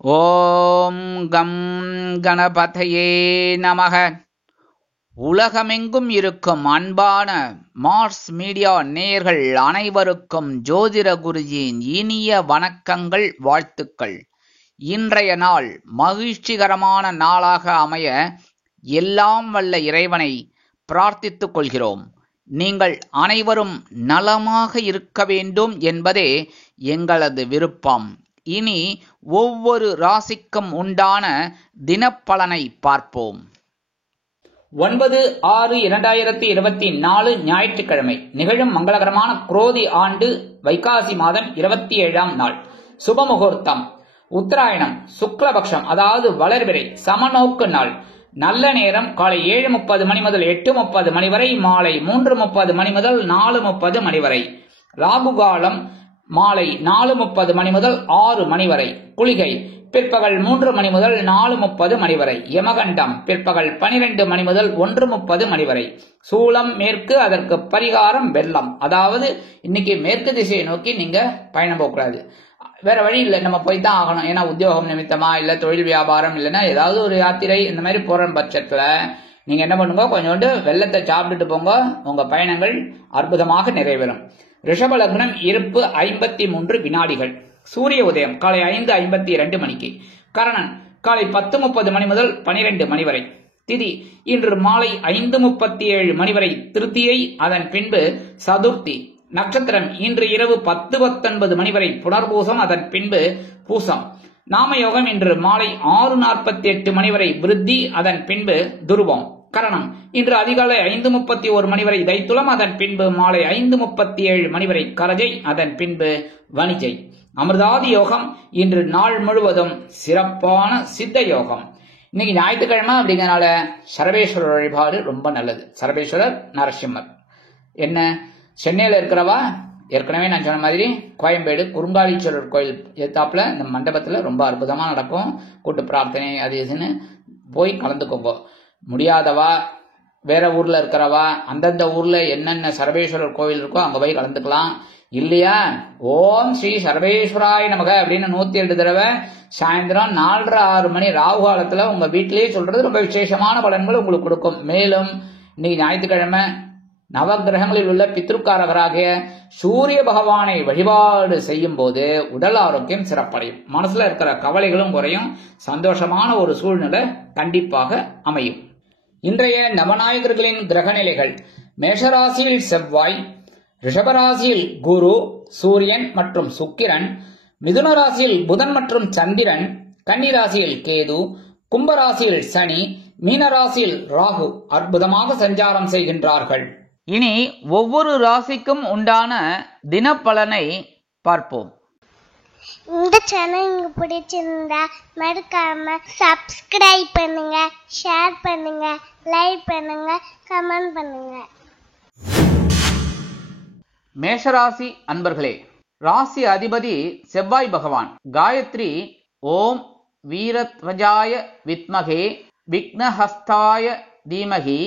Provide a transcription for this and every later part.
ஓம் come கணபதையே நமக. உலகமெங்கும் இருக்கும் அன்பான மார்ஸ் மீடியா நேயர்கள் அனைவருக்கும் ஜோதிட குருஜியின் இனிய வணக்கங்கள், வாழ்த்துக்கள். இன்றைய நாள் மகிழ்ச்சிகரமான நாளாக அமைய எல்லாம் வல்ல இறைவனை பிரார்த்தித்துக் கொள்கிறோம். நீங்கள் அனைவரும் நலமாக இருக்க வேண்டும் என்பதே எங்களது விருப்பம். இனி ஒவ்வொரு ராசிக்கும் உண்டான தினப்பலனை பார்ப்போம். 9/6/2024 ஞாயிற்றுக்கிழமை நிகழும் மங்களகரமான குரோதி ஆண்டு வைகாசி மாதம் 27ஆம் நாள். சுபமுகூர்த்தம் உத்தராயணம், சுக்லபக்ஷம் அதாவது வளர்பிறை, சமநோக்கு நாள். நல்ல நேரம் காலை 7:30 மணி முதல் 8:30 மணி வரை, மாலை 3:30 மணி முதல் 4:30 மணி வரை. ராகு காலம் மாலை 4:30 மணி முதல் 6 மணி வரை. குளிகை பிற்பகல் 3 மணி முதல் 4:30 மணி வரை. யமகண்டம் பிற்பகல் 12 மணி முதல் 1:30 மணி வரை. சூலம் மேற்கு, அதற்கு பரிகாரம் வெள்ளம். அதாவது இன்னைக்கு மேற்கு திசையை நோக்கி நீங்க பயணம் போகக்கூடாது. வேற வழி இல்லை, நம்ம போய் தான் ஆகணும். ஏன்னா உத்தியோகம் நிமித்தமா இல்ல தொழில் வியாபாரம் இல்லைன்னா ஏதாவது ஒரு யாத்திரை இந்த மாதிரி போற பட்சத்துல நீங்க என்ன பண்ணுங்க, கொஞ்சோண்டு வெள்ளத்தை சாப்பிட்டுட்டு போங்க. உங்க பயணங்கள் அற்புதமாக நிறைவேறும். ரிஷப லக்னம், இருப்பு 53 வினாடிகள். சூரிய உதயம் காலை 5:52 மணிக்கு. கரணன் காலை 10:30 மணி முதல் 12 மணி வரை. திதி இன்று மாலை 5:37 மணி வரை திருத்தியை, அதன் பின்பு சதுர்த்தி. நட்சத்திரம் இன்று இரவு 10:19 மணி வரை புனர்பூசம், அதன் பின்பு பூசம். நாமயோகம் இன்று மாலை 6:48 மணி வரை விருத்தி, அதன் பின்பு துருவம். கரணம் இன்று அதிகாலை 5:31 மணி வரை தைத்துளம், அதன் பின்பு மாலை 5:37 மணி வரை கரஜை, அதன் பின்பு வணிஜை. அமிர்தாதி யோகம் இன்று நாள் முழுவதும் சிறப்பான சித்த யோகம். இன்னைக்கு ஞாயிற்றுக்கிழமை அப்படிங்கறனால சரபேஸ்வரர் வழிபாடு ரொம்ப நல்லது. சரபேஸ்வரர், நரசிம்மர். என்ன சென்னையில இருக்கிறவா ஏற்கனவே நான் சொன்ன மாதிரி கோயம்பேடு குறுங்காலீஸ்வரர் கோயில் எத்தாப்புல இந்த மண்டபத்துல ரொம்ப அற்புதமா நடக்கும். கூட்டு பிரார்த்தனை அது இதுன்னு போய் கலந்துக்கோங்க. முடியாதவா வேற ஊர்ல இருக்கிறவா அந்தந்த ஊர்ல என்னென்ன சரபேஸ்வரர் கோவில் இருக்கோ அங்க போய் கலந்துக்கலாம். இல்லையா ஓம் ஸ்ரீ சரபேஸ்வராய நமக அப்படின்னு 108 தடவை சாயந்தரம் 4:30-6 மணி ராகு காலத்துல உங்க வீட்டிலேயே சொல்றது ரொம்ப விசேஷமான பலன்கள் உங்களுக்கு கொடுக்கும். மேலும் இன்னைக்கு ஞாயிற்றுக்கிழமை நவகிரகங்களில் உள்ள பித்ருக்காரகராகிய சூரிய பகவானை வழிபாடு செய்யும் போது உடல் ஆரோக்கியம் சிறப்படையும். மனசுல இருக்கிற கவலைகளும் குறையும். சந்தோஷமான ஒரு சூழ்நிலை கண்டிப்பாக அமையும். இன்றைய நவநாயகர்களின் கிரகநிலைகள்: மேஷராசியில் செவ்வாய், ரிஷபராசியில் குரு, சூரியன் மற்றும் சுக்கிரன், மிதுன ராசியில் புதன் மற்றும் சந்திரன், கன்னிராசியில் கேது, கும்பராசியில் சனி, மீனராசியில் ராகு அற்புதமாக சஞ்சாரம் செய்கின்றார்கள். இனி ஒவ்வொரு ராசிக்கும் உண்டான தினப்பலனை பார்ப்போம். இந்த சேனல் உங்களுக்கு பிடிச்சிருந்தா மறக்காம சப்ஸ்கிரைப் பண்ணுங்க, ஷேர் பண்ணுங்க, லைக் பண்ணுங்க, கமெண்ட் பண்ணுங்க. மேஷராசி அன்பர்களே, ராசி அதிபதி செவ்வாய் பகவான். காயத்ரி ஓம் வீரத்வஜாய வித்மகே விக்னஹஸ்தாய தீமகி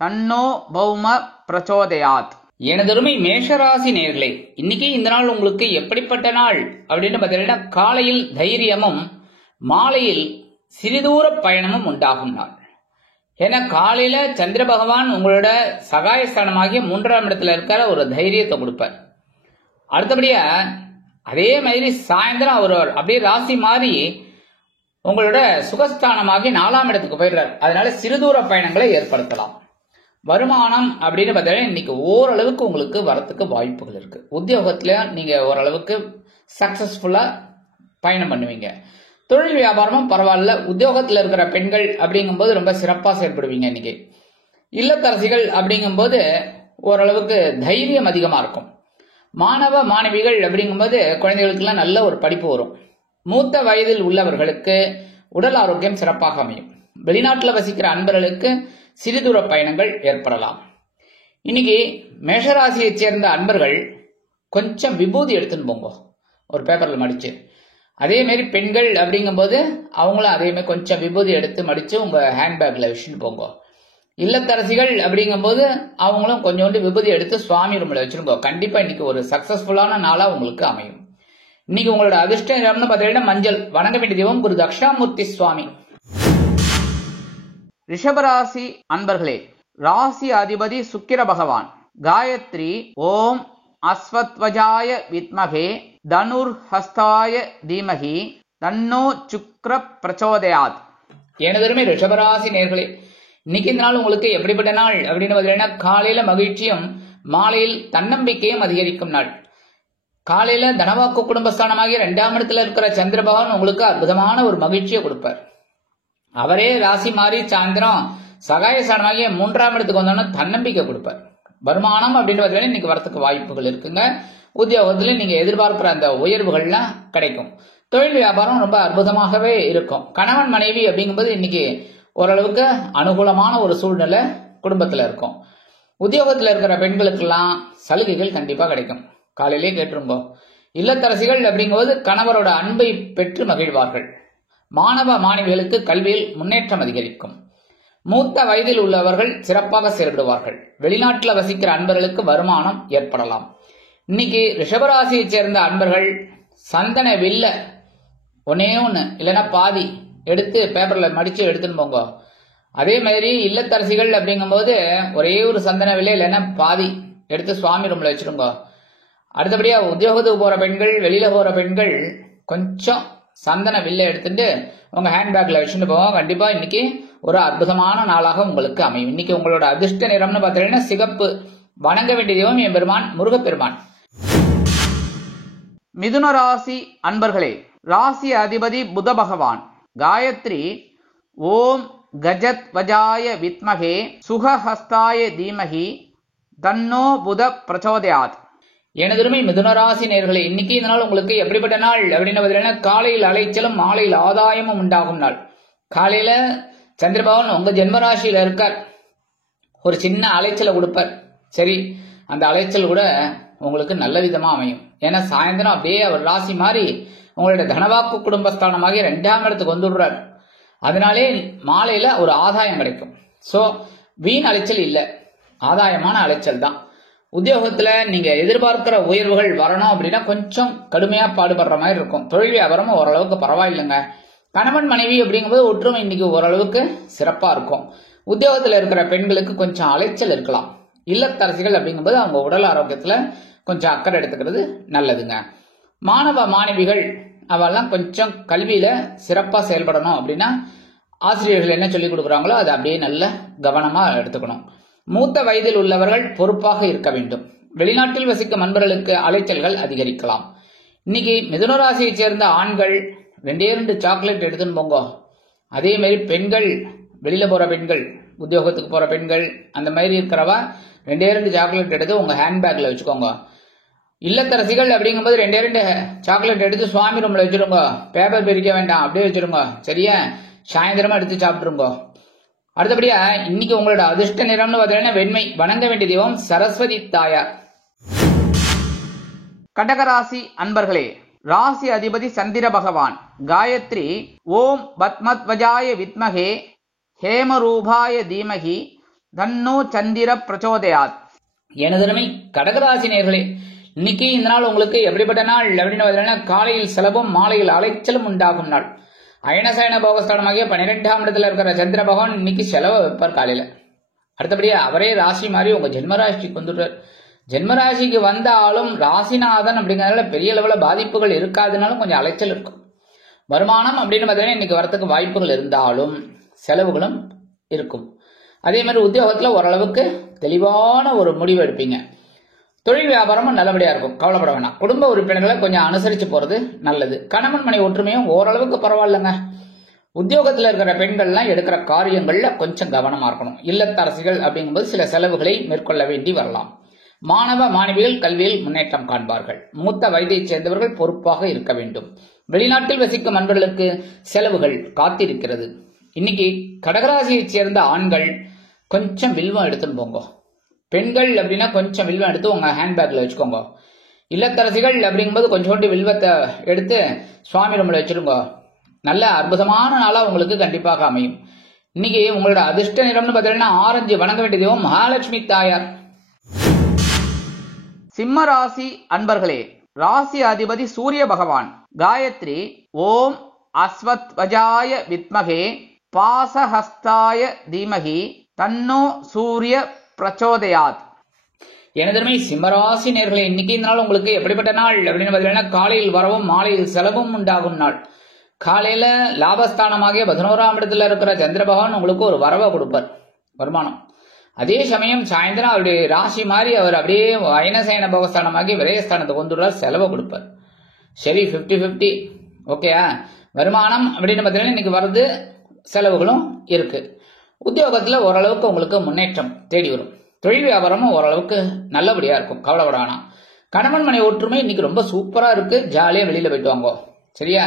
தன்னோ பௌம பிரச்சோதயாத். எனதருமை மேஷராசி நேயர்களே, இன்னைக்கு இந்த நாள் உங்களுக்கு எப்படிப்பட்ட நாள் அப்படின்னு பார்த்தீங்கன்னா, காலையில் தைரியமும் மாலையில் சிறிதூர பயணமும் உண்டாகும் நாள். ஏன்னா காலையில சந்திர பகவான் உங்களோட சகாயஸ்தானமாகிய 3ஆம் இடத்துல இருக்கிற ஒரு தைரியத்தை கொடுப்பார். அடுத்தபடியா அதே மாதிரி சாயந்தரம் அவர் அப்படியே ராசி மாறி உங்களோட சுகஸ்தானமாகி 4ஆம் இடத்துக்கு போயிடுறார். அதனால சிறுதூர பயணங்களை ஏற்படுத்தலாம். வருமானம் அப்படின்னு பார்த்தீங்கன்னா இன்னைக்கு ஓரளவுக்கு உங்களுக்கு வரத்துக்கு வாய்ப்புகள் இருக்கு. உத்தியோகத்துல நீங்க ஓரளவுக்கு சக்சஸ்ஃபுல்லா பயணம் பண்ணுவீங்க. தொழில் வியாபாரமும் பரவாயில்ல. உத்தியோகத்துல இருக்கிற பெண்கள் அப்படிங்கும்போது ரொம்ப சிறப்பா செயல்படுவீங்க. இன்னைக்கு இல்லத்தரசிகள் அப்படிங்கும்போது ஓரளவுக்கு தைரியம் அதிகமா இருக்கும். மாணவ மாணவிகள் அப்படிங்கும்போது குழந்தைகளுக்கு எல்லாம் நல்ல ஒரு படிப்பு வரும். மூத்த வயதில் உள்ளவர்களுக்கு உடல் ஆரோக்கியம் சிறப்பாக அமையும். வெளிநாட்டுல வசிக்கிற அன்பர்களுக்கு சிறுதூர பயணங்கள் ஏற்படலாம். இன்னைக்கு மேஷராசியைச் சேர்ந்த அன்பர்கள் கொஞ்சம் விபூதி எடுத்துன்னு போங்க, ஒரு பேப்பர்ல மடிச்சு. அதே மாதிரி பெண்கள் அப்படிங்கும்போது அவங்களும் அதே மாதிரி கொஞ்சம் விபூதி எடுத்து மடிச்சு உங்க ஹேண்ட்பேக்ல வச்சுட்டு போங்க. இல்லத்தரசிகள் அப்படிங்கும்போது அவங்களும் கொஞ்சோண்டு விபூதி எடுத்து சுவாமி ரூம்ல வச்சிருக்கோம். கண்டிப்பா இன்னைக்கு ஒரு சக்சஸ்ஃபுல்லான நாளா உங்களுக்கு அமையும். இன்னைக்கு உங்களோட அதிர்ஷ்ட நிறம்னு பார்த்தீங்கன்னா மஞ்சள். வணங்க வேண்டிய தெய்வம் குரு தக்ஷாமூர்த்தி சுவாமி. ரிஷபராசி அன்பர்களே, ராசி அதிபதி சுக்கிர பகவான். காயத்ரி ஓம் அஸ்வத்வஜாய வித்மகே தனுர்ஹஸ்தாய தீமகி தன்னோ சுக்ர பிரச்சோதயாத். எனதருமை ரிஷபராசி நேர்களே, இன்னைக்கு இந்த நாள் உங்களுக்கு எப்படிப்பட்ட நாள் அப்படின்னு பார்த்தீங்கன்னா, காலையில மகிழ்ச்சியும் மாலையில் தன்னம்பிக்கையும் அதிகரிக்கும் நாள். காலையில தனவாக்கு குடும்பஸ்தானமாகிய 2ஆம் இடத்துல இருக்கிற சந்திர பகவான் உங்களுக்கு அற்புதமான ஒரு மகிழ்ச்சியை கொடுப்பார். அவரே ராசி மாறி சாயந்தரம் சகாயஸ்தானமாகிய 3ஆம் இடத்துக்கு வந்தோன்னா தன்னம்பிக்கை கொடுப்பார். வருமானம் அப்படின்னு பார்த்தீங்கன்னா இன்னைக்கு வரத்துக்கு வாய்ப்புகள் இருக்குங்க. உத்தியோகத்துல நீங்க எதிர்பார்க்கிற அந்த உயர்வுகள்லாம் கிடைக்கும். தொழில் வியாபாரம் ரொம்ப அற்புதமாகவே இருக்கும். கணவன் மனைவி அப்படிங்கும்போது இன்னைக்கு ஓரளவுக்கு அனுகூலமான ஒரு சூழ்நிலை குடும்பத்துல இருக்கும். உத்தியோகத்துல இருக்கிற பெண்களுக்கெல்லாம் சலுகைகள் கண்டிப்பா கிடைக்கும். காலையிலே கேட்டுருங்க. இல்லத்தரசிகள் அப்படிங்கும்போது கணவரோட அன்பை பெற்று மகிழ்வார்கள். மாணவ மாணவிகளுக்கு கல்வியில் முன்னேற்றம் அதிகரிக்கும். மூத்த வயதில் உள்ளவர்கள் சிறப்பாக செயல்படுவார்கள். வெளிநாட்டில் வசிக்கிற அன்பர்களுக்கு வருமானம் ஏற்படலாம். இன்னைக்கு ரிஷபராசியை சேர்ந்த அன்பர்கள் சந்தன வில்ல ஒன்னே ஒன்று இல்லைன்னா பாதி எடுத்து பேப்பர்ல மடிச்சு எடுத்துன்னு போங்க. அதே மாதிரி இல்லத்தரசிகள் அப்படிங்கும்போது ஒரே ஒரு சந்தன வில்லை இல்லைன்னா பாதி எடுத்து சுவாமி ரூம்ல வச்சிருங்க. அடுத்தபடியா உத்தியோகத்துக்கு போற பெண்கள், வெளியில போற பெண்கள் கொஞ்சம் சந்தன வில்லை எடுத்துட்டு உங்க ஹேண்ட்பேக்ல வச்சுட்டு போவோம். கண்டிப்பா இன்னைக்கு ஒரு அற்புதமான நாளாக உங்களுக்கு அமையும். இன்னைக்கு உங்களோட அதிர்ஷ்ட நிறம்னு பார்த்தீங்கன்னா சிகப்பு. வணங்க வேண்டிய தெய்வம் எம்பெருமான் முருகப்பெருமான். மிதுன ராசி அன்பர்களே, ராசி அதிபதி புத பகவான். காயத்ரி ஓம் கஜத்வஜாய வித்மகே சுகஹஸ்தாய தீமகி தன்னோ புத பிரச்சோதயாத். எனதுமே மிதுனராசி நேர்களே, இன்னைக்கு இந்த நாள் உங்களுக்கு எப்படிப்பட்ட நாள் அப்படின்னு பார்த்தீங்கன்னா, காலையில் அலைச்சலும் மாலையில் ஆதாயமும் உண்டாகும் நாள். காலையில சந்திரபகவான் உங்க ஜென்மராசியில இருக்கார். ஒரு சின்ன அலைச்சலை கொடுப்பார். சரி, அந்த அலைச்சல் கூட உங்களுக்கு நல்ல விதமா அமையும். ஏன்னா சாயந்தரம் அப்படியே அவர் ராசி மாறி உங்களுடைய தனவாக்கு குடும்பஸ்தானமாகி 2ஆம் இடத்துக்கு வந்துடுறார். அதனாலே மாலையில ஒரு ஆதாயம் கிடைக்கும். சோ வீண் அலைச்சல் இல்லை, ஆதாயமான அலைச்சல் தான். உத்தியோகத்துல நீங்க எதிர்பார்க்கிற உயர்வுகள் வரணும் அப்படின்னா கொஞ்சம் கடுமையா பாடுபடுற மாதிரி இருக்கும். தொழில் வியாபாரமும் ஓரளவுக்கு பரவாயில்லைங்க. கணவன் மனைவி அப்படிங்கும்போது ஒற்றுமை இன்னைக்கு ஓரளவுக்கு சிறப்பா இருக்கும். உத்தியோகத்துல இருக்கிற பெண்களுக்கு கொஞ்சம் அலைச்சல் இருக்கலாம். இல்லத்தரசிகள் அப்படிங்கும்போது அவங்க உடல் ஆரோக்கியத்துல கொஞ்சம் அக்கறை எடுத்துக்கிறது நல்லதுங்க. மாணவ மாணவிகள் அவெல்லாம் கொஞ்சம் கல்வியில சிறப்பா செயல்படணும் அப்படின்னா ஆசிரியர்கள் என்ன சொல்லி கொடுக்குறாங்களோ அதை அப்படியே நல்ல கவனமா எடுத்துக்கணும். மூத்த வயதில் உள்ளவர்கள் பொறுப்பாக இருக்க வேண்டும். வெளிநாட்டில் வசிக்கும் நண்பர்களுக்கு அலைச்சல்கள் அதிகரிக்கலாம். இன்னைக்கு மிதுனராசியை சேர்ந்த ஆண்கள் 2 சாக்லேட் எடுத்துன்னு போங்க. அதே மாதிரி பெண்கள், வெளியில போற பெண்கள், உத்தியோகத்துக்கு போற பெண்கள், அந்த மாதிரி இருக்கிறவா 2 சாக்லேட் எடுத்து உங்க ஹேண்ட்பேக்ல வச்சுக்கோங்க. இல்லத்தரசிகள் அப்படிங்கும்போது 2 சாக்லேட் எடுத்து சுவாமி ரூம்ல வச்சிருங்க. பேப்பர் பிரிக்க வேண்டாம், அப்படியே வச்சிருங்க. சரியா? சாயந்தரமா எடுத்து சாப்பிட்டுருங்க. அடுத்தபடியா இன்னைக்கு உங்களோட அதிர்ஷ்ட நிறம்னு பார்த்தீங்கன்னா வெண்மை. வணங்க வேண்டிய தெய்வம் சரஸ்வதி தாயார். கடகராசி அன்பர்களே, ராசி அதிபதி சந்திர பகவான். காயத்ரி ஓம் பத்மத்வஜாய வித்மகே ஹேமரூபாய தீமகி தன்னோ சந்திர பிரச்சோதயாத். எனதருமை கடகராசி நேர்களே, இன்னைக்கு இந்த நாள் உங்களுக்கு எப்படிப்பட்ட நாள் அப்படின்னு பார்த்தீங்கன்னா, காலையில் செலவும் மாலையில் அலைச்சலும் உண்டாகும் நாள். அயனசயன போகஸ்தானமாகிய 12ஆம் இடத்துல இருக்கிற சந்திர பகவான் இன்னைக்கு செலவை வைப்பார் காலையில. அடுத்தபடியா அவரே ராசி மாதிரி உங்க ஜென்மராசிக்கு வந்துடுறார். ஜென்மராசிக்கு வந்தாலும் ராசிநாதன் அப்படிங்கறதுல பெரிய அளவுல பாதிப்புகள் இருக்காதுனாலும் கொஞ்சம் அலைச்சல் இருக்கும். வருமானம் அப்படின்னு பார்த்தீங்கன்னா இன்னைக்கு வரத்துக்கு வாய்ப்புகள் இருந்தாலும் செலவுகளும் இருக்கும். அதே மாதிரி உத்தியோகத்துல ஓரளவுக்கு தெளிவான ஒரு முடிவு எடுப்பீங்க. தொழில் வியாபாரமும் நல்லபடியா இருக்கும், கவலைப்பட வேணாம். குடும்ப உறுப்பினர்களை கொஞ்சம் அனுசரிச்சு போறது நல்லது. கணவன் மனை ஒற்றுமையும் ஓரளவுக்கு பரவாயில்லைங்க. உத்தியோகத்துல இருக்கிற பெண்கள்லாம் எடுக்கிற காரியங்கள்ல கொஞ்சம் கவனமா இருக்கணும். இல்லத்தரசிகள் அப்படிங்கும்போது சில செலவுகளை மேற்கொள்ள வேண்டி வரலாம். மாணவ மாணவிகள் கல்வியில் முன்னேற்றம் காண்பார்கள். மூத்த வயதைச் சேர்ந்தவர்கள் பொறுப்பாக இருக்க வேண்டும். வெளிநாட்டில் வசிக்கும் நண்பர்களுக்கு செலவுகள் காத்திருக்கிறது. இன்னைக்கு கடகராசியைச் சேர்ந்த ஆண்கள் கொஞ்சம் வில்வம் எடுத்துன்னு போங்க. பெண்கள் அப்படின்னா கொஞ்சம் வில்வம் எடுத்து உங்க ஹேண்ட்பேக்ல வச்சுக்கோங்க. இல்லத்தரசிகள் அப்படிங்கும்போது கொஞ்சோண்டு வில்வத்தை எடுத்து சுவாமி ரூம்ல வச்சிருங்க. நல்ல அற்புதமான நாளா உங்களுக்கு கண்டிப்பாக அமையும். இன்னைக்கு உங்களோட அதிர்ஷ்ட நிறம்னு பார்த்தீங்கன்னா ஆரஞ்சு. வணங்க வேண்டிய தெய்வம் மகாலட்சுமி தாயார். சிம்ம ராசி அன்பர்களே, ராசி அதிபதி சூரிய பகவான். காயத்ரி ஓம் அஸ்வத்வஜாய வித்மகே பாசஹஸ்தாய தீமகி தன்னோ சூரிய பிரச்சோதயாத். எனதருமை சிம்மராசி நேயர்களே, இன்னைக்கு இந்த நாள் உங்களுக்கு எப்படிப்பட்ட நாள் அப்படின்னு பார்த்தீங்கன்னா, காலையில் வரவும் மாலையில் செலவும் உண்டாகும் நாள். காலையில லாபஸ்தானமாகிய 11ஆம் இடத்துல இருக்கிற சந்திர பகவான் உங்களுக்கு ஒரு வரவை கொடுப்பார், வருமானம். அதே சமயம் சாயந்தரம் அவருடைய ராசி மாதிரி அவர் அப்படியே அயனசயன போகஸ்தானமாகி விரயஸ்தானத்துக்கு வந்துடுறார், செலவை கொடுப்பார். சரி, 50-50 ஓகேயா. வருமானம் அப்படின்னு பார்த்தீங்கன்னா இன்னைக்கு வருது, செலவுகளும் இருக்கு. உத்தியோகத்துல ஓரளவுக்கு உங்களுக்கு முன்னேற்றம் தேடி வரும். தொழில் வியாபாரமும் ஓரளவுக்கு நல்லபடியா இருக்கும், கவலைப்பட வேணாம். கணவன் மனை ஒற்றுமை இன்னைக்கு ரொம்ப சூப்பரா இருக்கு, ஜாலியா வெளியில போயிட்டு வாங்க. சரியா.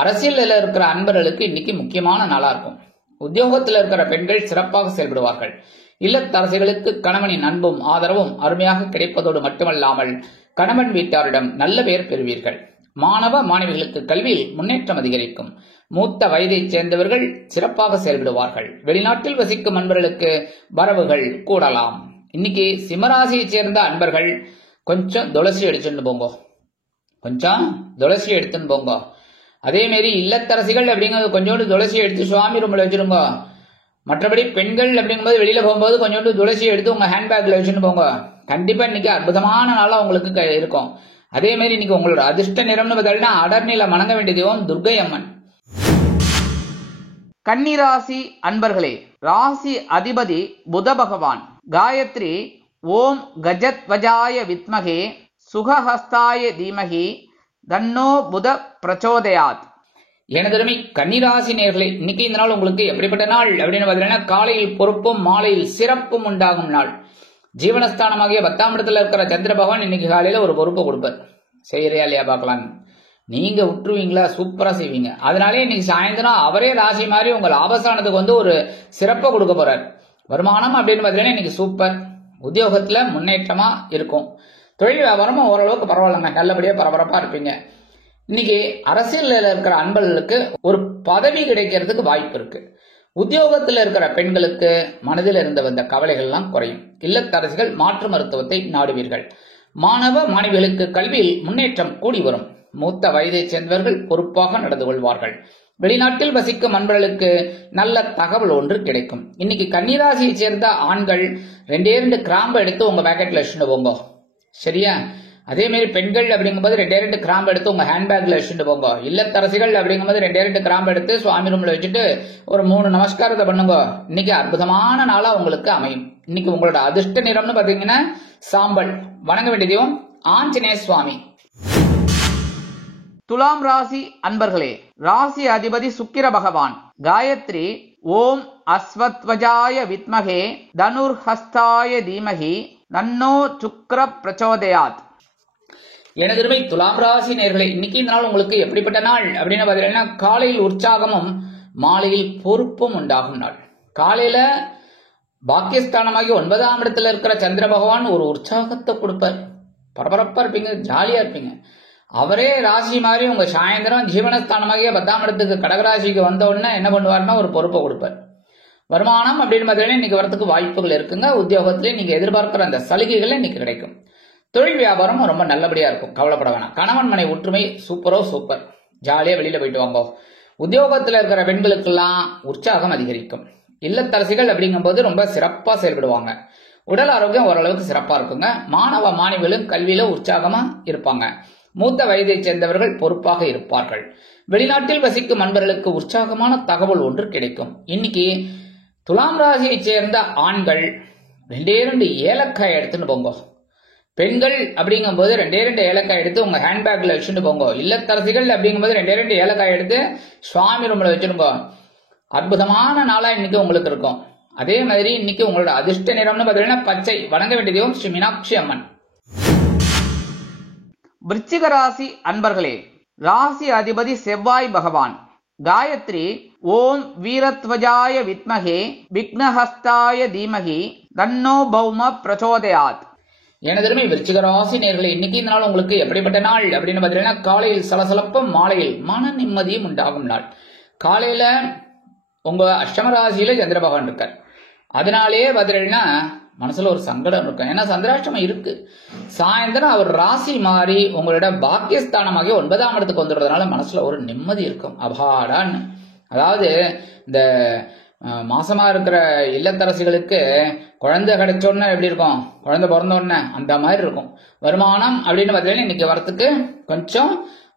அரசியல்ல இருக்கிற அன்பர்களுக்கு இன்னைக்கு முக்கியமான நாளா இருக்கும். உத்தியோகத்தில் இருக்கிற பெண்கள் சிறப்பாக செயல்படுவார்கள். இல்லத்தரசிகளுக்கு கணவனின் அன்பும் ஆதரவும் அருமையாக கிடைப்பதோடு மட்டுமல்லாமல் கணவன் வீட்டாரிடம் நல்ல பெயர் பெறுவீர்கள். மாணவ மாணவிகளுக்கு கல்வியில் முன்னேற்றம் அதிகரிக்கும். மூத்த வயதைச் சேர்ந்தவர்கள் சிறப்பாக செயல்படுவார்கள். வெளிநாட்டில் வசிக்கும் அன்பர்களுக்கு வரவுகள் கூடலாம். இன்னைக்கு சிம்மராசியைச் சேர்ந்த அன்பர்கள் கொஞ்சம் துளசி அடிச்சுட்டு போங்க, கொஞ்சம் துளசி எடுத்துன்னு போங்க. அதே மாதிரி இல்லத்தரசிகள் அப்படிங்கிறது கொஞ்சோண்டு துளசி எடுத்து சுவாமி ரூம்ல வச்சிருங்க. மற்றபடி பெண்கள் அப்படிங்கும்போது வெளியில போகும்போது கொஞ்சோண்டு துளசி எடுத்து உங்க ஹேண்ட்பேக்ல வச்சுட்டு போங்க. கண்டிப்பா இன்னைக்கு அற்புதமான நாளா உங்களுக்கு இருக்கும். அதே மாதிரி இன்னைக்கு உங்களோட அதிர்ஷ்ட நிறம்னு பார்த்தீங்கன்னா அடர்நில வணங்க வேண்டிய தெய்வம் துர்க்கை அம்மன். கன்னிராசி அன்பர்களே, ராசி அதிபதி புத பகவான். காயத்ரி ஓம் கஜத்வஜாய வித்மகே சுகஹஸ்தாய தீமகி தன்னோ புத பிரச்சோதயாத். எனதருமை கன்னிராசி நேயர்களே, இன்னைக்கு இந்த நாள் உங்களுக்கு எப்படிப்பட்ட நாள் அப்படின்னு பார்த்தீங்கன்னா, காலையில் பொறுப்பும் மாலையில் சிறப்பும் உண்டாகும் நாள். ஜீவனஸ்தானமாகிய 10ஆம் இடத்துல இருக்கிற சந்திர பகவான் இன்னைக்கு காலையில ஒரு பொறுப்பை கொடுப்பார். செய்யறியா இல்லையா பார்க்கலாம். நீங்க விட்டுருவீங்களா? சூப்பரா செய்வீங்க. அதனாலே இன்னைக்கு சாயந்தரம் அவரே ராசி மாதிரி உங்க லாபஸ்தானத்துக்கு வந்து ஒரு சிறப்பை கொடுக்க போறார். வருமானம் அப்படின்னு பார்த்தீங்கன்னா இன்னைக்கு சூப்பர். உத்தியோகத்துல முன்னேற்றமா இருக்கும். தொழில் வியாபாரமும் ஓரளவுக்கு பரவாயில்லைங்க, நல்லபடியா பரபரப்பா இருப்பீங்க. இன்னைக்கு அரசியல்ல இருக்கிற அன்பர்களுக்கு ஒரு பதவி கிடைக்கிறதுக்கு வாய்ப்பு இருக்கு. உத்தியோகத்தில் இருக்கிற பெண்களுக்கு மனதில் இருந்து வந்த கவலைகள்லாம் குறையும். இல்லத்தரசிகள் மாற்று மருத்துவத்தை நாடுவீர்கள். மாணவ மாணவிகளுக்கு கல்வியில் முன்னேற்றம் கூடி வரும். மூத்த வயதைச் சேர்ந்தவர்கள் பொறுப்பாக நடந்து கொள்வார்கள். வெளிநாட்டில் வசிக்கும் அன்பர்களுக்கு நல்ல தகவல் ஒன்று கிடைக்கும். இன்னைக்கு கன்னிராசியை சேர்ந்த ஆண்கள் 2 கிராம்பு எடுத்து உங்க பேக்கெட்ல வச்சுட்டு போங்க. சரியா. அதே மாதிரி பெண்கள் அப்படிங்கும்போது 2 கிராம்பு எடுத்து உங்க ஹேண்ட்பேக்ல வச்சுட்டு போங்க. இல்லத்தரசிகள் அப்படிங்கும்போது 2 கிராம்பு எடுத்து சுவாமி ரூம்ல வச்சுட்டு ஒரு 3 நமஸ்காரத்தை பண்ணுங்க. இன்னைக்கு அற்புதமான நாளா உங்களுக்கு அமையும். இன்னைக்கு உங்களோட அதிர்ஷ்ட நிறம்னு பாத்தீங்கன்னா சாம்பல். வணங்க வேண்டிய தெய்வம் ஆஞ்சநேய சுவாமி. துலாம் ராசி அன்பர்களே, ராசி அதிபதி சுக்கிர பகவான். காயத்ரி ஓம் அஸ்வத்வஜாய வித்மகே தனுர்ஹஸ்தாய தீமகி தன்னோ சுக்கிர பிரச்சோதயாத். எனதருமை துலாம் ராசி நேயர்களே, இன்னைக்கு இந்த நாள் உங்களுக்கு எப்படிப்பட்ட நாள் அப்படின்னு பாத்தீங்கன்னா, காலையில் உற்சாகமும் மாலையில் பொறுப்பும் உண்டாகும் நாள். காலையில பாக்கியஸ்தானமாகி 9ஆம் இடத்துல இருக்கிற சந்திர பகவான் ஒரு உற்சாகத்தை கொடுப்பார். பரபரப்பா இருப்பீங்க, ஜாலியா இருப்பீங்க. அவரே ராசி மாதிரி உங்க சாயந்தரம் ஜீவனஸ்தானமாகிய 10ஆம் இடத்துக்கு கடகராசிக்கு வந்த உடனே என்ன பண்ணுவார்னா ஒரு பொறுப்பை கொடுப்பார். வருமானம் அப்படின்னு பார்த்தீங்கன்னா இன்னைக்கு வரத்துக்கு வாய்ப்புகள் இருக்குங்க. உத்தியோகத்திலே நீங்க எதிர்பார்க்கிற அந்த சலுகைகள் இன்னைக்கு கிடைக்கும். தொழில் வியாபாரம் ரொம்ப நல்லபடியா இருக்கும், கவலைப்பட வேணாம். கணவன் மனை ஒற்றுமை சூப்பர். ஜாலியா வெளியில போயிட்டு வாங்க. உத்தியோகத்தில் இருக்கிற பெண்களுக்கெல்லாம் உற்சாகம் அதிகரிக்கும். இல்லத்தரசிகள் அப்படிங்கும்போது ரொம்ப சிறப்பா செயல்படுவாங்க. உடல் ஆரோக்கியம் ஓரளவுக்கு சிறப்பா இருக்குங்க. மாணவ மாணவிகளும் கல்வியில உற்சாகமா இருப்பாங்க. மூத்த வயதைச் சேர்ந்தவர்கள் பொறுப்பாக இருப்பார்கள். வெளிநாட்டில் வசிக்கும் அன்பர்களுக்கு உற்சாகமான தகவல் ஒன்று கிடைக்கும். இன்னைக்கு துலாம் ராசியை சேர்ந்த ஆண்கள் 2 ஏலக்காய் எடுத்துன்னு போங்க. பெண்கள் அப்படிங்கும்போது 2 ஏலக்காய் எடுத்து உங்க ஹேண்ட்பேக்ல வச்சுட்டு போங்க. இல்லத்தரசிகள் அப்படிங்கும்போது 2 ஏலக்காய் எடுத்து சுவாமி ரூம்ல வச்சுருங்க. அற்புதமான நாளா இன்னைக்கு உங்களுக்கு இருக்கும். அதே மாதிரி இன்னைக்கு உங்களோட அதிர்ஷ்ட நிறம்னு பார்த்தீங்கன்னா பச்சை. வணங்க வேண்டிய தெய்வம் ஸ்ரீ மீனாட்சி அம்மன். விருச்சிக ராசி அன்பர்களே, ராசி அதிபதி செவ்வாய் பகவான். காயத்ரி ஓம் வீரத்வஜாய வித்மகே விக்னஹஸ்தாய தீமகி தன்னோ பௌம பிரச்சோதயாத். எனதருமை விருச்சிக ராசி நேயர்களே, இன்னைக்கு இந்த நாள் உங்களுக்கு எப்படிப்பட்ட நாள் அப்படின்னு பார்த்தீங்கன்னா, காலையில் சலசலப்பும் மாலையில் மன நிம்மதியும் உண்டாகும் நாள். காலையில உங்க அஷ்டம ராசியில சந்திர பகவான் இருக்கார். அதனாலே பார்த்தீங்கன்னா மனசுல ஒரு சங்கடம் இருக்கும். ஏன்னா சந்திராஷ்டமம் இருக்கு. சாயந்தரம் அவர் ராசி மாறி உங்களோட பாக்கியஸ்தானமாகிய 9ஆம் இடத்துக்கு வந்துடுறதுனால மனசுல ஒரு நிம்மதி இருக்கும். அபாடான்னு. அதாவது இந்த மாசமா இருக்கிற இல்லத்தரசிகளுக்கு குழந்தை கிடைச்சோன்னா எப்படி இருக்கும், குழந்தை பிறந்தோடனே அந்த மாதிரி இருக்கும். வருமானம் அப்படின்னு பார்த்தீங்கன்னா இன்னைக்கு வரத்துக்கு கொஞ்சம்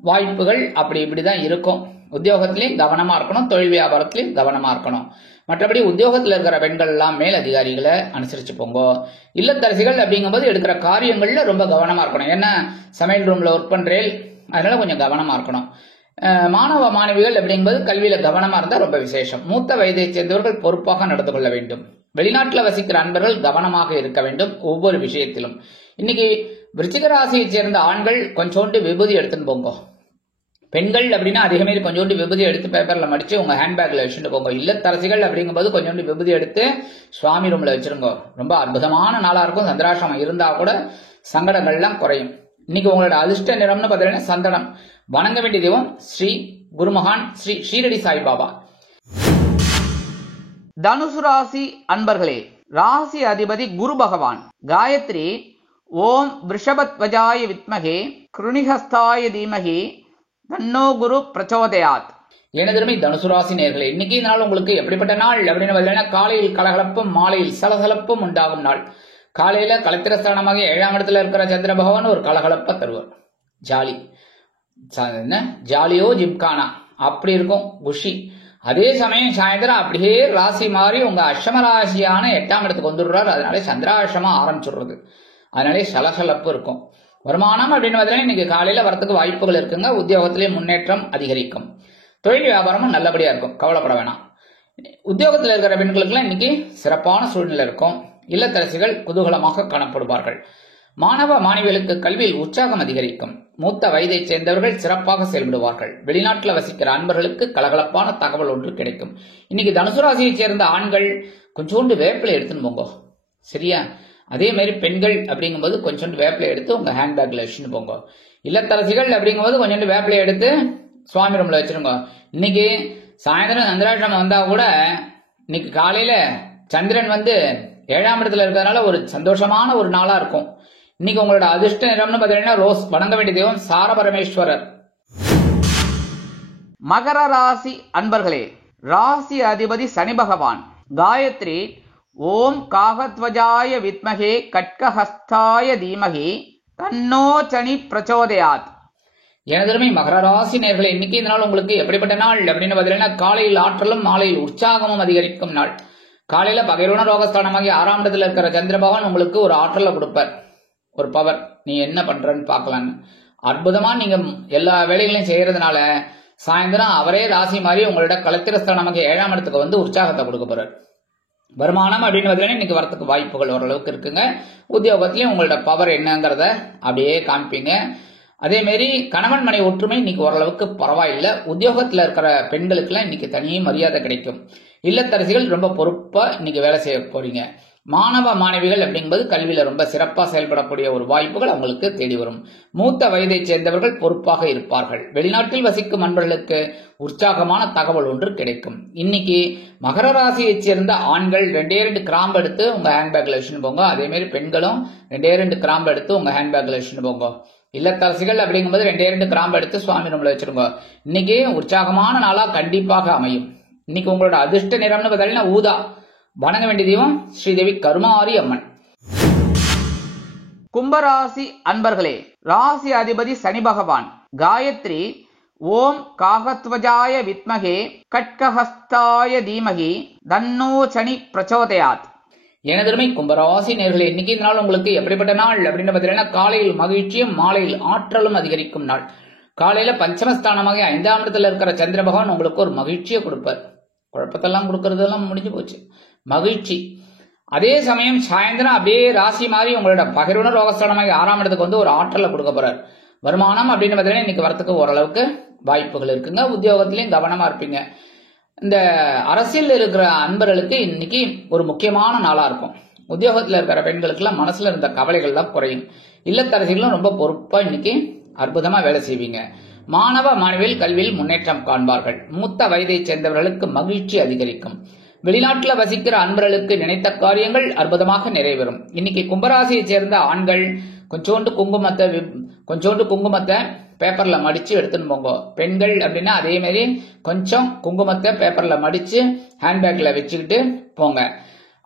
வாய்ப்புகள் அப்படி இப்படிதான் இருக்கும். உத்தியோகத்திலையும் கவனமா இருக்கணும், தொழில் வியாபாரத்திலையும் கவனமா இருக்கணும். மற்றபடி உத்தியோகத்தில் இருக்கிற பெண்கள் எல்லாம் மேல் அதிகாரிகளை அனுசரிச்சு போங்க. இல்லத்தரசிகள் அப்படிங்கும்போது எடுக்கிற காரியங்கள்ல ரொம்ப கவனமா இருக்கணும். ஏன்னா சமையல் ரூம்ல ஒர்க் பண்றேன், அதனால கொஞ்சம் கவனமா இருக்கணும். மாணவ மாணவிகள் அப்படிங்கும்போது கல்வியில கவனமா இருந்தா ரொம்ப விசேஷம். மூத்த வயதை சேர்ந்தவர்கள் பொறுப்பாக நடந்து கொள்ள வேண்டும். வெளிநாட்டில் வசிக்கிற அன்பர்கள் கவனமாக இருக்க வேண்டும் ஒவ்வொரு விஷயத்திலும். இன்னைக்கு விருச்சிக ராசியை சேர்ந்த ஆண்கள் கொஞ்சோண்டு விபூதி எடுத்துன்னு போங்க. பெண்கள் அப்படின்னா அதிகமே கொஞ்சோண்டு விபூதி எடுத்து பேப்பர்ல மடிச்சு உங்க ஹேண்ட்பேக்ல வச்சுட்டு போங்க. இல்லத்தரசிகள் அப்படிங்கும்போது கொஞ்சோண்டு விபூதி எடுத்து சுவாமி ரூம்ல வச்சிருங்க. ரொம்ப அற்புதமான நாளா இருக்கும். சந்திராசிரமம் இருந்தா கூட சங்கடங்கள்லாம் குறையும். இன்னைக்கு உங்களோட அதிர்ஷ்ட நிறம்னு பார்த்தீங்கன்னா சந்தனம். வணங்க வேண்டிய தெய்வம் ஸ்ரீ குருமகான் ஸ்ரீ ஷீரடி சாய்பாபா. தனுசு ராசி அன்பர்களே, ராசி அதிபதி குரு பகவான். காயத்ரி ஓம் விருஷபத்வஜாய வித்மகே கிருணிஹஸ்தாய தீமகி தன்னோ குரு பிரச்சோதயாத். எனதருமை தனுசு ராசி நேயர்களே, இன்னைக்கு நாள் உங்களுக்கு எப்படிப்பட்ட நாள் அப்படின்னு பார்த்தீங்கன்னா காலையில் கலகலப்பும் மாலையில் சலசலப்பும் உண்டாகும் நாள். காலையில கலத்திரஸ்தானமாக 7ஆம் இடத்துல இருக்கிற சந்திர பகவான் ஒரு கலகலப்ப தருவார். ஜாலி ஜாலியோ ஜிப்கானா அப்படி இருக்கும், குஷி. அதே சமயம் சாயந்தரம் அப்படியே ராசி மாறி உங்க அஷ்டம ராசியான 8ஆம் இடத்துக்கு வந்துடுறாரு. அதனால சந்திராஷ்டமம் ஆரம்பிச்சுடுறது. அதனாலே சலசலப்பு இருக்கும். வருமானம் அப்படின்னு பார்த்தீங்கன்னா இன்னைக்கு காலையில வரத்துக்கு வாய்ப்புகள் இருக்குங்க. உத்தியோகத்திலே முன்னேற்றம் அதிகரிக்கும். தொழில் வியாபாரமும் நல்லபடியா இருக்கும், கவலைப்பட வேணாம். உத்தியோகத்தில் இருக்கிற பெண்களுக்கெல்லாம் இன்னைக்கு சிறப்பான சூழ்நிலை இருக்கும். இல்லத்தரசிகள் குதூகலமாக காணப்படுவார்கள். மாணவ மாணவிகளுக்கு கல்வியில் உற்சாகம் அதிகரிக்கும். மூத்த வயதை சேர்ந்தவர்கள் சிறப்பாக செயல்படுவார்கள். வெளிநாட்டில் வசிக்கிற அன்பர்களுக்கு கலகலப்பான தகவல் ஒன்று கிடைக்கும். இன்னைக்கு தனுசு ராசியை சேர்ந்த ஆண்கள் கொஞ்சோண்டு வேப்பிலை எடுத்துன்னு போங்க, சரியா? அதே மாதிரி பெண்கள் அப்படிங்கும்போது கொஞ்சோண்டு வேப்பிலை எடுத்து உங்க ஹேண்ட்பேக்ல வச்சுன்னு போங்க. இல்லத்தரசிகள் அப்படிங்கும்போது கொஞ்சோண்டு வேப்பிலை எடுத்து சுவாமி ரூம்ல வச்சிருங்க. இன்னைக்கு சாயந்தரம் சந்திராஷ்டமம் வந்தா கூட இன்னைக்கு காலையில சந்திரன் 7ஆம் இடத்துல இருக்கிறதுனால ஒரு சந்தோஷமான ஒரு நாளா இருக்கும். இன்னைக்கு உங்களோட அதிர்ஷ்ட நிறம்னு பார்த்தீங்கன்னா ரோஸ். வணங்க வேண்டிய தெய்வம் சார பரமேஸ்வரர். மகர ராசி அன்பர்களே, ராசி அதிபதி சனி பகவான். காயத்ரி ஓம் காகத்வஜாய வித்மகே கட்கஹஸ்தாய தீமகி தன்னோ சனி பிரச்சோதயாத். எனதருமை மகர ராசி நேயர்களே, இன்னைக்கு இந்த நாள் உங்களுக்கு எப்படிப்பட்ட நாள் அப்படின்னு பார்த்தீங்கன்னா காலையில் ஆற்றலும் மாலையில் உற்சாகமும் அதிகரிக்கும் நாள். காலையில பகைரோண ரோகஸ்தானமாகி 6ஆம் இடத்துல இருக்கிற சந்திர பகவான் உங்களுக்கு ஒரு ஆற்றலை கொடுப்பார், ஒரு பவர். நீ என்ன பண்றன்னு பார்க்கலான்னு அற்புதமா நீங்க எல்லா வேலைகளையும் செய்யறதுனால சாயந்தரம் அவரே ராசி மாதிரி உங்களோட கலத்திரஸ்தானமாக 7ஆம் இடத்துக்கு உற்சாகத்தை கொடுக்க போறார். வருமானம் அப்படின்னு பார்த்தீங்கன்னா இன்னைக்கு வரத்துக்கு வாய்ப்புகள் ஓரளவுக்கு இருக்குங்க. உத்தியோகத்திலையும் உங்களோட பவர் என்னங்கிறத அப்படியே காமிப்பீங்க. அதே மாதிரி கணவன் மனை ஒற்றுமை இன்னைக்கு ஓரளவுக்கு பரவாயில்லை. உத்தியோகத்தில் இருக்கிற பெண்களுக்கெல்லாம் இன்னைக்கு தனி மரியாதை கிடைக்கும். இல்லத்தரசிகள் ரொம்ப பொறுப்பா இன்னைக்கு வேலை செய்ய போறீங்க. மாணவ மாணவிகள் அப்படிங்கும்போது கல்வியில ரொம்ப சிறப்பாக செயல்படக்கூடிய ஒரு வாய்ப்புகள் அவங்களுக்கு தேடி வரும். மூத்த வயதை சேர்ந்தவர்கள் பொறுப்பாக இருப்பார்கள். வெளிநாட்டில் வசிக்கும் அன்பர்களுக்கு உற்சாகமான தகவல் ஒன்று கிடைக்கும். இன்னைக்கு மகர ராசியை சேர்ந்த ஆண்கள் 2 கிராம்பு எடுத்து உங்க ஹேண்ட்பேக்ல வச்சுன்னு போங்க. அதே மாதிரி பெண்களும் 2 கிராம்பு எடுத்து உங்க ஹேண்ட்பேக்ல வச்சுன்னு போங்க. இல்லத்தரசிகள் அப்படிங்கும்போது 2 கிராம்பு எடுத்து சுவாமி ரூம்ல வச்சிருங்க. இன்னைக்கு உற்சாகமான நாளா கண்டிப்பாக அமையும். இன்னைக்கு உங்களோட அதிர்ஷ்ட நிறம்னு பார்த்தீங்கன்னா ஊதா. வணங்க வேண்டிய தெய்வம் ஸ்ரீதேவி கருமாரி அம்மன். கும்பராசி அன்பர்களே, ராசி அதிபதி சனி பகவான். காயத்ரி ஓம் காகத்வஜாய வித்மகே கட்கஹஸ்தாய தீமகி தன்னோ சனி பிரச்சோதயாத். எனதருமை கும்பராசி நேயர்களே, இன்னைக்கு இந்த நாள் உங்களுக்கு எப்படிப்பட்ட நாள் அப்படின்னு பார்த்தீங்கன்னா காலையில் மகிழ்ச்சியும் மாலையில் ஆற்றலும் அதிகரிக்கும் நாள். காலையில பஞ்சமஸ்தானமாக 5ஆம் இடத்துல இருக்கிற சந்திர பகவான் உங்களுக்கு ஒரு மகிழ்ச்சியை கொடுப்பார். குழப்பத்தெல்லாம் கொடுக்கறதெல்லாம் முடிஞ்சு போச்சு, மகிழ்ச்சி. அதே சமயம் சாயந்தரம் அப்படியே ராசி மாதிரி உங்களோட பகிர்வன ரோகஸ்தானமாக 6ஆம் இடத்துக்கு ஒரு ஆற்றலை கொடுக்க போறார். வருமானம் அப்படின்னு பார்த்தீங்கன்னா இன்னைக்கு வரத்துக்கு ஓரளவுக்கு வாய்ப்புகள் இருக்குங்க. உத்தியோகத்திலையும் கவனமா இருப்பீங்க. இந்த அரசியல் இருக்கிற அன்பர்களுக்கு இன்னைக்கு ஒரு முக்கியமான நாளா இருக்கும். உத்தியோகத்தில் இருக்கிற பெண்களுக்கெல்லாம் மனசுல இருந்த கவலைகள்லாம் குறையும். இல்லத்தரசிகளும் ரொம்ப பொறுப்பா இன்னைக்கு அற்புதமா வேலை செய்வீங்க. மாணவ மாணவிகள் கல்வியில் முன்னேற்றம் காண்பார்கள். மூத்த வயதை சேர்ந்தவர்களுக்கு மகிழ்ச்சி அதிகரிக்கும். வெளிநாட்டுல வசிக்கிற அன்பர்களுக்கு நினைத்த காரியங்கள் அற்புதமாக நிறைவேறும். இன்னைக்கு கும்பராசியை சேர்ந்த ஆண்கள் கொஞ்சோண்டு குங்குமத்தை பேப்பர்ல மடிச்சு எடுத்துன்னு போங்க. பெண்கள் அப்படின்னா அதே மாதிரி கொஞ்சம் குங்குமத்தை பேப்பர்ல மடிச்சு ஹேண்ட்பேக்ல வச்சுக்கிட்டு போங்க.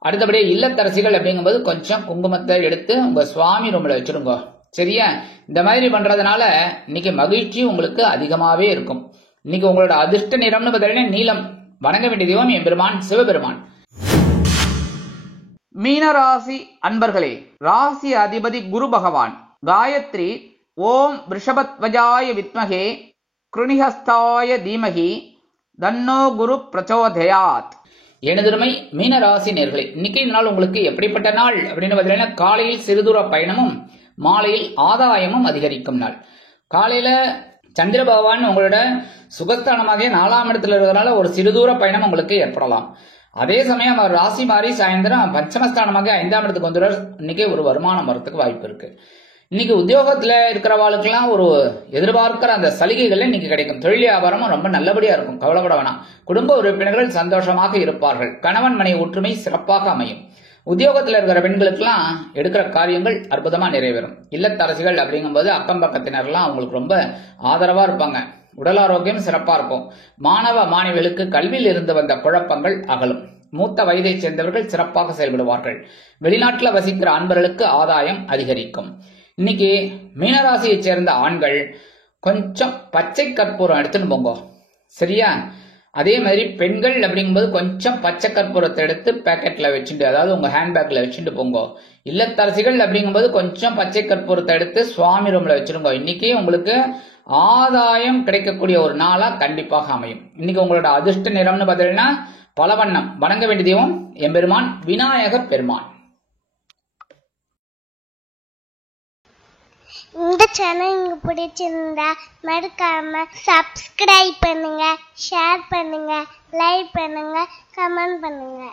அடுத்தபடியே இல்லத்தரசிகள் அப்படிங்கும்போது கொஞ்சம் குங்குமத்தை எடுத்து உங்க சுவாமி ரூம்ல வச்சிருங்க. சரியா? இந்த மாதிரி பண்றதுனால இன்னைக்கு மகிழ்ச்சி உங்களுக்கு அதிகமாவே இருக்கும். இன்னைக்கு உங்களோட அதிர்ஷ்ட நிறம்னு பார்த்தீங்கன்னா நீலம். வணங்க வேண்டிய தெய்வம் எம்பெருமான் சிவபெருமான். மீனராசி அன்பர்களே, ராசி அதிபதி குரு பகவான். காயத்ரி ஓம் ரிஷபத்வஜாய வித்மகே கிருணிஹஸ்தாய தீமகி தன்னோ குரு பிரச்சோதயாத். எனதுமை மீன ராசி நேர்களே, இன்னைக்கு நாள் உங்களுக்கு எப்படிப்பட்ட நாள் அப்படின்னு பார்த்தீங்கன்னா, காலையில் சிறுதூர பயணமும் மாலையில் ஆதாயமும் அதிகரிக்கும் நாள். காலையில சந்திர பகவான் உங்களோட சுகஸ்தானமாக 4ஆம் இடத்துல இருக்கிறதுனால ஒரு சிறுதூர பயணம் உங்களுக்கு ஏற்படலாம். அதே சமயம் அவர் ராசி மாறி சாயந்தரம் பஞ்சமஸ்தானமாக 5ஆம் இடத்துக்கு வந்துடுறார். இன்னைக்கு ஒரு வருமானம் வரத்துக்கு வாய்ப்பு இருக்கு. இன்னைக்கு உத்தியோகத்துல இருக்கிறவாளுக்கெல்லாம் ஒரு எதிர்பார்க்கிற அந்த சலுகைகள் இன்னைக்கு கிடைக்கும். தொழில் வியாபாரமும் ரொம்ப நல்லபடியா இருக்கும், கவலைப்பட வேணாம். குடும்ப உறுப்பினர்கள் சந்தோஷமாக இருப்பார்கள். கணவன் மனைவி ஒற்றுமை சிறப்பாக அமையும். உத்தியோகத்தில் இருக்கிற பெண்களுக்கெல்லாம் எடுக்கிற காரியங்கள் அற்புதமா நிறைவேறும். இல்லத்தரசிகள் அப்படிங்கும்போது அக்கம் பக்கத்தினர்லாம் அவங்களுக்கு ரொம்ப ஆதரவா இருப்பாங்க. உடல் ஆரோக்கியம் சிறப்பா இருக்கும். மாணவ மாணவிகளுக்கு கல்வியில் இருந்து வந்த குழப்பங்கள் அகலும். மூத்த வயதை சேர்ந்தவர்கள் சிறப்பாக செயல்படுவார்கள். வெளிநாட்டில் வசிக்கிற அன்பர்களுக்கு ஆதாயம் அதிகரிக்கும். இன்னைக்கு மீனராசியை சேர்ந்த ஆண்கள் கொஞ்சம் பச்சை கற்பூரம் எடுத்துன்னு போங்க. சரியா? அதே மாதிரி பெண்கள் அப்படிங்கும்போது கொஞ்சம் பச்சை கற்பூரத்தை எடுத்து பேக்கெட்ல வச்சுட்டு, அதாவது உங்க ஹேண்ட்பேக்ல வச்சுட்டு போங்க. இல்லத்தரசிகள் அப்படிங்கும்போது கொஞ்சம் பச்சை கற்பூரத்தை எடுத்து சுவாமி ரூம்ல வச்சிருங்க. இன்னைக்கு உங்களுக்கு ஆதாயம் கிடைக்கக்கூடிய ஒரு நாளா கண்டிப்பாக அமையும். இன்னைக்கு உங்களோட அதிர்ஷ்ட நிறம்னு பார்த்தீங்கன்னா பலவண்ணம். வணங்க வேண்டிய தெய்வம் எம்பெருமான் விநாயக பெருமான். இந்த சேனல் உங்களுக்கு பிடிச்சிருந்தா மறக்காம சப்ஸ்கிரைப் பண்ணுங்க, ஷேர் பண்ணுங்க, லைக் பண்ணுங்க, கமெண்ட் பண்ணுங்க.